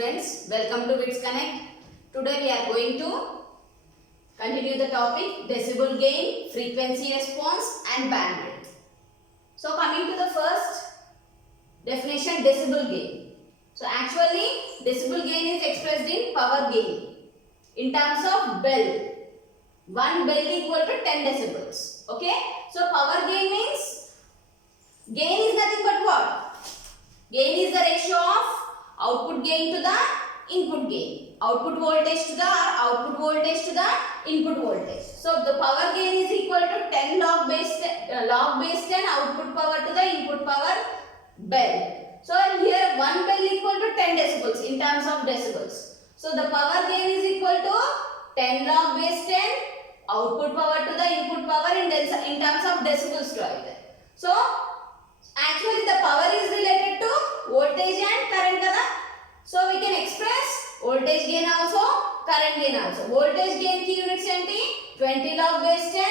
students, welcome to Wits Connect. Today we are going to continue the topic decibel gain, frequency response and bandwidth. So coming to the first definition, decibel gain. So actually decibel gain is expressed in power gain in terms of bell. 1 bell equal to 10 decibels. Okay. So power gain means gain is nothing but what? Gain is the ratio of output gain to the input gain. Output voltage to the output voltage to the input voltage. So the power gain is equal to 10 log base 10 output power to the input power bell. So here 1 bell equal to 10 decibels in terms of decibels. So the power gain is equal to 10 log base 10 output power to the input power in terms of decibels to either. So actually the power is related to voltage and current kada. So we can express voltage gain also, current gain also. Voltage gain ki units enti 20 log base 10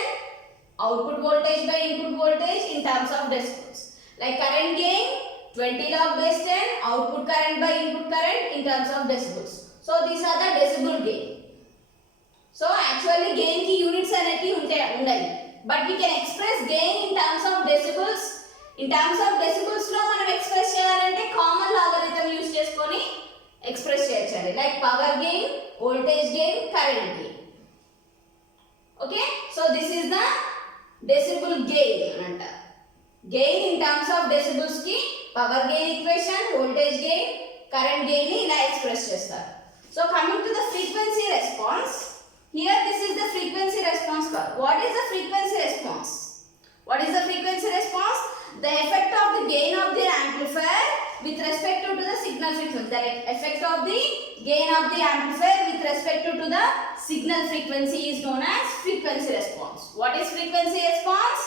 output voltage by input voltage in terms of decibels. Like current gain 20 log base 10 output current by input current in terms of decibels. So these are the decibel gain. So actually gain ki units aneti undayi, but we can express gain in terms of decibels. In terms of decibels lo manam express cheyalante common logarithm use cheskoni express cheyachandi, like power gain, voltage gain, current gain. Okay, so this is the decibel gain anta. Gain in terms of decibels ki power gain equation, voltage gain, current gain ni ila express chestaru. So coming to the frequency response, here this is the frequency response curve. What is the frequency response? What is the frequency response? The effect of the gain of the amplifier with respect to the signal frequency. The effect of the gain of the amplifier with respect to the signal frequency is known as frequency response. What is frequency response?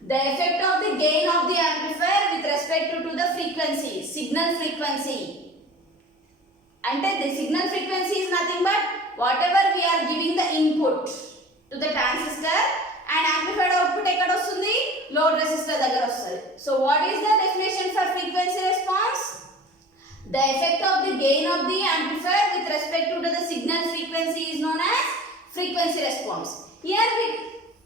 The effect of the gain of the amplifier with respect to the frequency, signal frequency. And the signal frequency is nothing but whatever we are giving the input to the transistor and amplified output ekkada vastundi, load resistor daggara vastadi. So what is the definition for frequency response? The effect of the gain of the amplifier with respect to the signal frequency is known as frequency response. Here we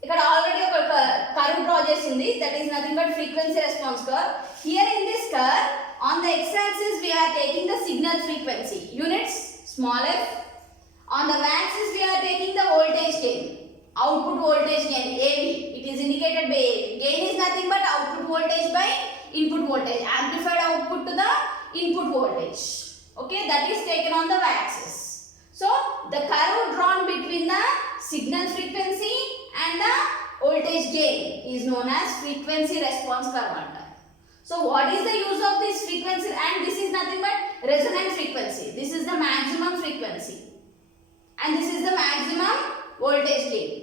ikkada already oka curve draw chesindi, that is nothing but frequency response curve. Here in this curve on the x axis we are taking the signal frequency units small f. On the y axis we are taking the voltage gain, output voltage gain AV. It is indicated by AV. Gain is nothing but output voltage by input voltage, amplified output to the input voltage. Okay, that is taken on the y axis. So the curve drawn between the signal frequency and the voltage gain is known as frequency response curve. So what is the use of this frequency? And this is nothing but resonant frequency. This is the maximum frequency and this is the maximum voltage gain.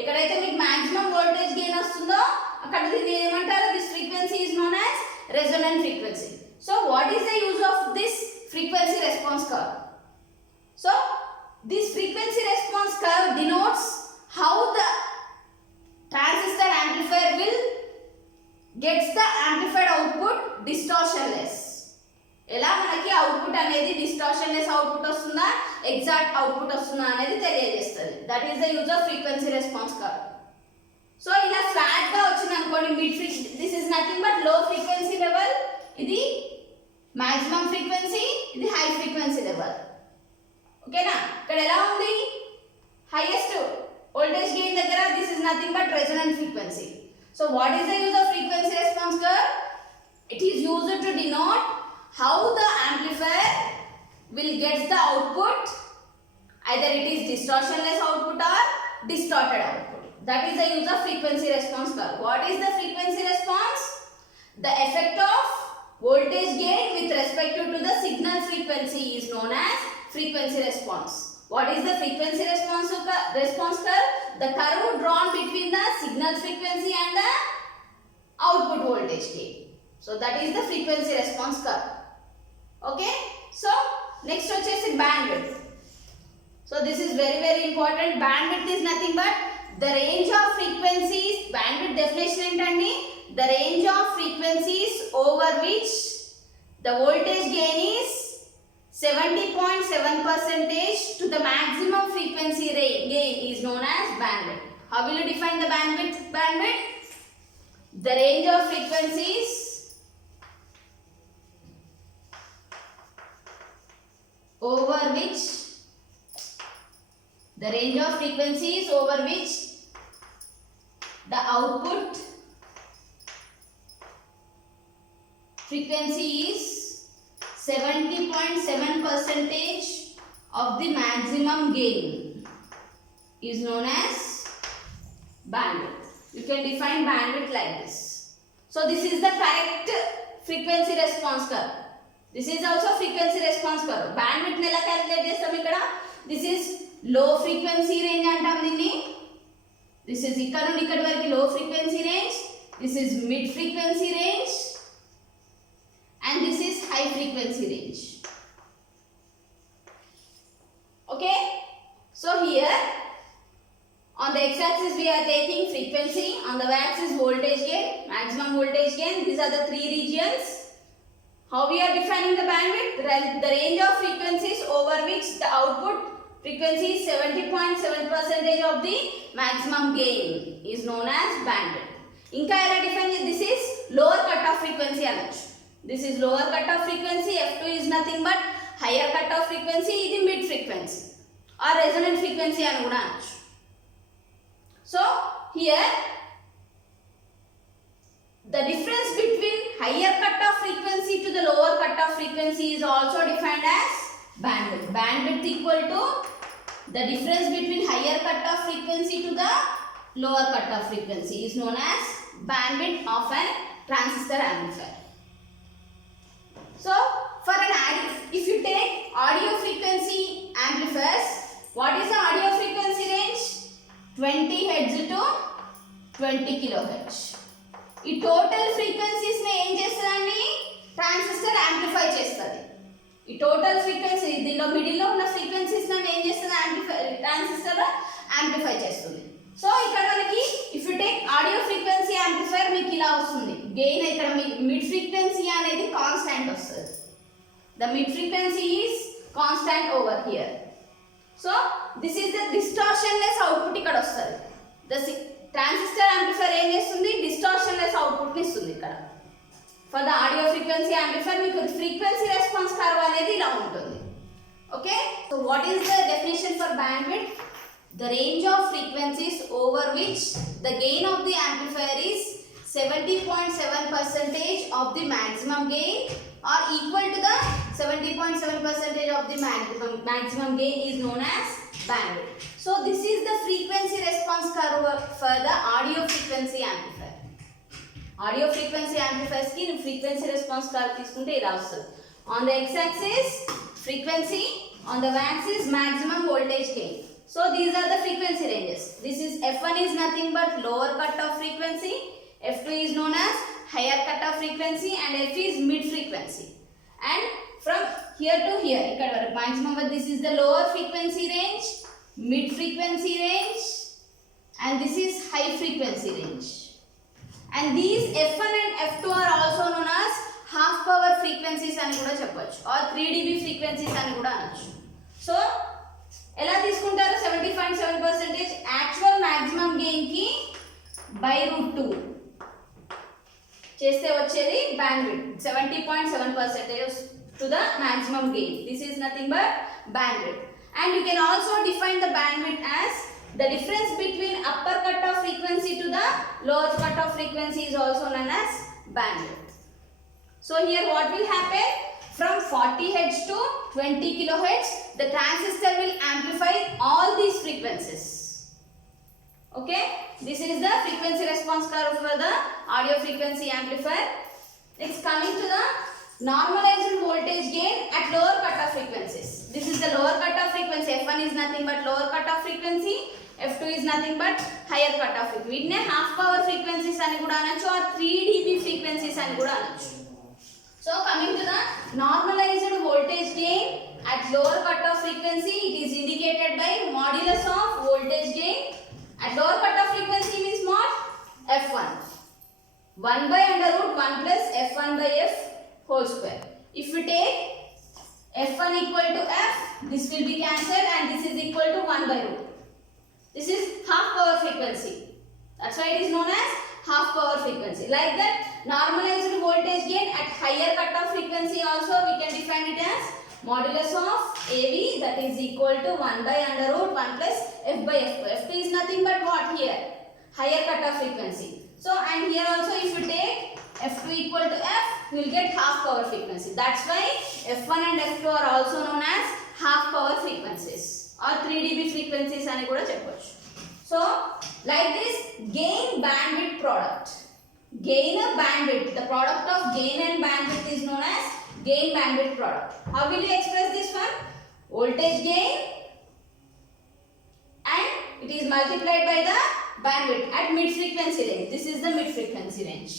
ఎక్కడైతే మీకు maximum voltage gain వస్తుందో అక్కడ దీన్ని ఏమంటారు? This frequency is known as resonant frequency. So what is the use of this frequency response curve? So this frequency response curve denotes how the transistor amplifier will gets the amplified output distortionless. ఎలా మనకి output అనేది డిస్టార్షన్లెస్ output వస్తుందా, exact output వస్తుందా అనేది తెలియజేస్తుంది. That is the use off frequency response curve. So ఇలా flat గా వచ్చింది అనుకోండి, mid frequency, this is nothing but లో ఫ్రీక్వెన్సీ లెవెల్, ఇది మాక్సిమం ఫ్రీక్వెన్సీ, ఇది హై ఫ్రీక్వెన్సీ లెవెల్. ఓకేనా? ఇక్కడ ఎలా ఉంది? హైయెస్ట్ వోల్టేజ్ గెయిన్ దగ్గర this is nothing but resonant frequency. So what is the use off frequency response curve? It is used to denote how the amplifier will get the output, either it is distortionless output or distorted output. That is the use of frequency response curve. What is the frequency response? The effect of voltage gain with respect to the signal frequency is known as frequency response. What is the frequency response curve? The curve drawn between the signal frequency and the output voltage gain. So that is the frequency response curve. Okay, so next వచ్చేసి bandwidth. So this is very important. Bandwidth is nothing but the range of frequencies. Bandwidth definition ఏంటండి? The range of frequencies over which the voltage gain is 70.7 percentage to the maximum frequency gain is known as bandwidth. How will you define the bandwidth? The range of frequencies over which the output frequency is 70.7 percentage of the maximum gain is known as bandwidth. You can define bandwidth like this. So this is the correct frequency response curve. This is also frequency response curve. Bandwidth ni ela calculate chestam ikkada. This is low frequency range antam dinni. This is ikkada nundi ikkadi varaku low frequency range. This is mid frequency range. And this is high frequency range. Okay. So here on the x-axis we are taking frequency, on the y-axis voltage gain, maximum voltage gain. These are the three regions. How we are defining the bandwidth? The range of frequencies over which the output frequency is 70.7 percentage of the maximum gain is known as bandwidth. Inka ela define this is lower cutoff frequency anachu. This is lower cutoff frequency. F2 is nothing but higher cutoff frequency. This is mid frequency or resonant frequency ani kuda anachu. So here the difference between higher cutoff frequency to the lower cutoff frequency is also defined as bandwidth. Bandwidth equal to the difference between higher cutoff frequency to the lower cutoff frequency is known as bandwidth of an transistor amplifier. So for an if you take audio frequency amplifiers, what is the audio frequency range? 20 Hz to 20 kHz. ఈ total frequencies ని ఏం చేస్తదండి? Transistor amplify చేస్తది. ఈ total frequency దీనిలో middle లో ఉన్న frequencies ని ఏం చేస్తది? ట్రాన్సిస్టర్ యాంప్లిఫై చేస్తుంది. సో ఇక్కడ మనకి if you take audio frequency amplifier మీకు ఇలా వస్తుంది. గెయిన్ ఇక్కడ మిడ్ ఫ్రీక్వెన్సీ అనేది కాన్స్టాంట్ వస్తుంది. The mid frequency is constant over here. So this is the distortionless output ఇక్కడ వస్తుంది. ద ట్రాన్సిస్టర్ యాంప్లిఫైర్ ఏం చేస్తుంది? డిస్టార్షన్లెస్ అవుట్పుట్ ని ఇస్తుంది ఇక్కడ. For the audio frequency amplifier మీకు ఫ్రీక్వెన్సీ రెస్పాన్స్ కర్వ్ అనేది ఇలా ఉంటుంది. Okay. So what is the definition for bandwidth? The range of frequencies over which the gain of the amplifier is 70.7 percentage of the maximum gain or equal to the 70.7 percentage of the maximum gain is known as bandwidth. So this is the frequency response curve for the audio frequency amplifier. Audio frequency amplifiers ki frequency response curve తీసుకుంటే ఇలా వస్తుంది. On the x-axis frequency, on the y-axis maximum voltage gain. So these are the frequency ranges. This is F1 is nothing but lower cutoff frequency, F2 is known as higher cutoff frequency and F is mid frequency. And from here to here, maximum, this is the lower frequency range, mid frequency range and this is high frequency range. And these F1 and F2 are also known as half power frequencies ani kuda cheppochu or 3 dB frequencies ani kuda anachu. So ఎలా తీసుకుంటారు? 70.7% actual maximum gain కి by root 2 చేస్తే వచ్చేది bandwidth 70.7% to the maximum gain. This is nothing but bandwidth. And you can also define the bandwidth as the difference between upper cut off frequency to the lower cut off frequency is also known as bandwidth. So here what will happen? From 40 Hz to 20 kHz, the transistor will amplify all these frequencies. Okay, this is the frequency response curve for the audio frequency amplifier. Next, coming to the normalized voltage gain at lower cutoff frequencies. This is the lower cutoff frequency. F1 is nothing but lower cutoff frequency. F2 is nothing but higher cutoff frequency. వీటినే half power frequencies అని కూడా అనొచ్చు or 3 dB frequencies అని కూడా అనొచ్చు. So coming to the normalized voltage gain at lower cutoff frequency, it is indicated by modulus of voltage gain at lower cutoff frequency means what? F1. 1 by under root 1 plus F1 by F whole square. If you take F1 equal to F, this will be cancelled and this is equal to 1 by root. This is half power frequency. That's why it is known as half power frequency. Like that, normalized voltage gain at higher cutoff frequency also we can define it as modulus of AV, that is equal to 1 by under root 1 plus F by F2. F2 is nothing but what here? Higher cutoff frequency. So and here also if you take F2 equal to F, you will get half power frequency. That's why F1 and F2 are also known as half power frequencies or 3 dB frequencies అని కూడా చెప్పొచ్చు. So like this, gain bandwidth product. Gain a bandwidth. The product of gain and bandwidth is known as gain bandwidth product. How will you express this one? Voltage gain and it is multiplied by the bandwidth at mid frequency range. This is the mid frequency range.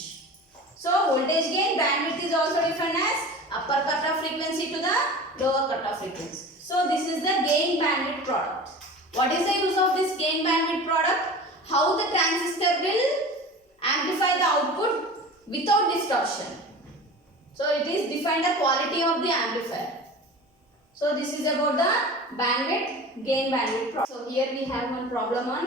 So voltage gain bandwidth is also defined as upper cutoff frequency to the lower cutoff frequency. So this is the gain bandwidth product. What is the use of this gain bandwidth product? How the transistor will amplify the output without distortion. So it is define the quality of the amplifier. So this is about the bandwidth, gain bandwidth problem. So here we have one problem on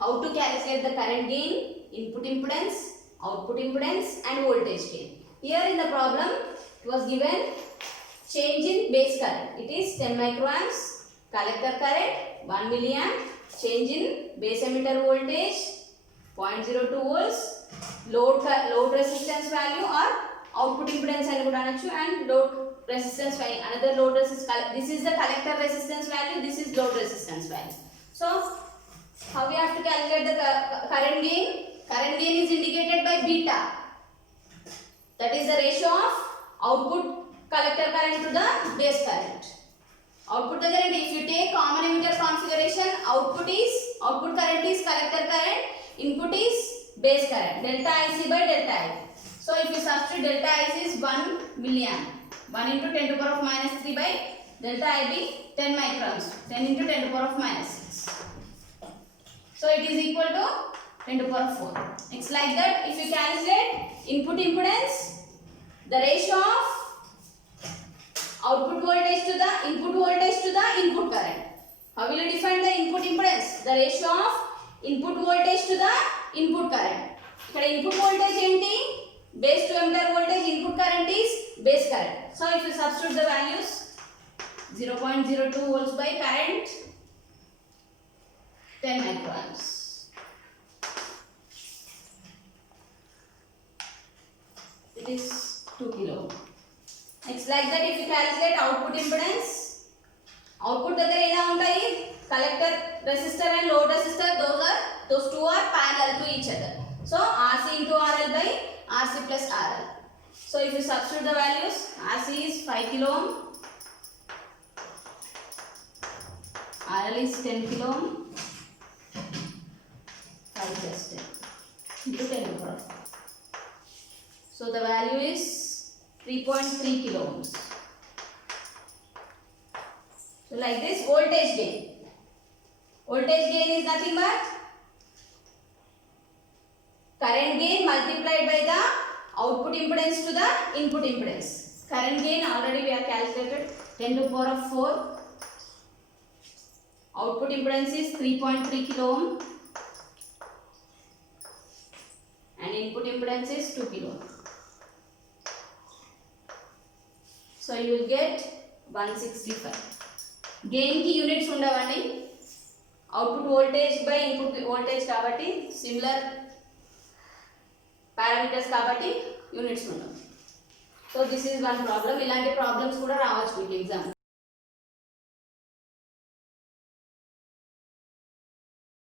how to calculate the current gain, input impedance, output impedance and voltage gain. Here in the problem it was given change in base current. It is 10 microamps, collector current 1 milliamp, change in base emitter voltage 0.02 volts, load resistance value or output impedance and load resistance value. Another load resistance. This is the collector resistance value. This is load resistance value. So how we have to calculate the current gain? Current gain is indicated by beta. That is the ratio of output collector current to the base current. Output current, if you take common emitter configuration, output current is collector current, input is base current, delta IC by delta I. So if you substitute delta IC is 1 milliamp, 1 into 10 to the power of minus 3 by delta IB 10 microns, 10 into 10 to the power of minus 6. So it is equal to 10 to the power of 4. It's like that. If you calculate input impedance, the ratio of output voltage to the input current. How will you define the input impedance? The ratio of input voltage to the input current. Here input voltage enti base to emitter voltage, input current is base current. So if you substitute the values 0.02 volts by current 10 microamps. It is 2 kilo. Next like that, if you calculate output impedance, output దగ్గర ఎలా ఉంటాయి? Collector resistor and load resistor, those two are parallel to each other. So RC into RL by RC plus RL. So if you substitute the values, RC is 5 kilo ohm, RL is 10 kilo ohm, 5 plus 10 into 10 to the power. So the value is 3.3 kilo ohms. So like this, voltage gain. Voltage gain is nothing but current gain multiplied by the output impedance to the input impedance. Current gain already we have calculated 10 to the power of 4. Output impedance is 3.3 kilo ohm and input impedance is 2 kilo ohm. So you will get 165. Gain ki units undavandi. Output voltage by input voltage kabatti similar parameters kabatti units undavu. So this is one problem. Ilanti problems kuda raavachu meeku exam.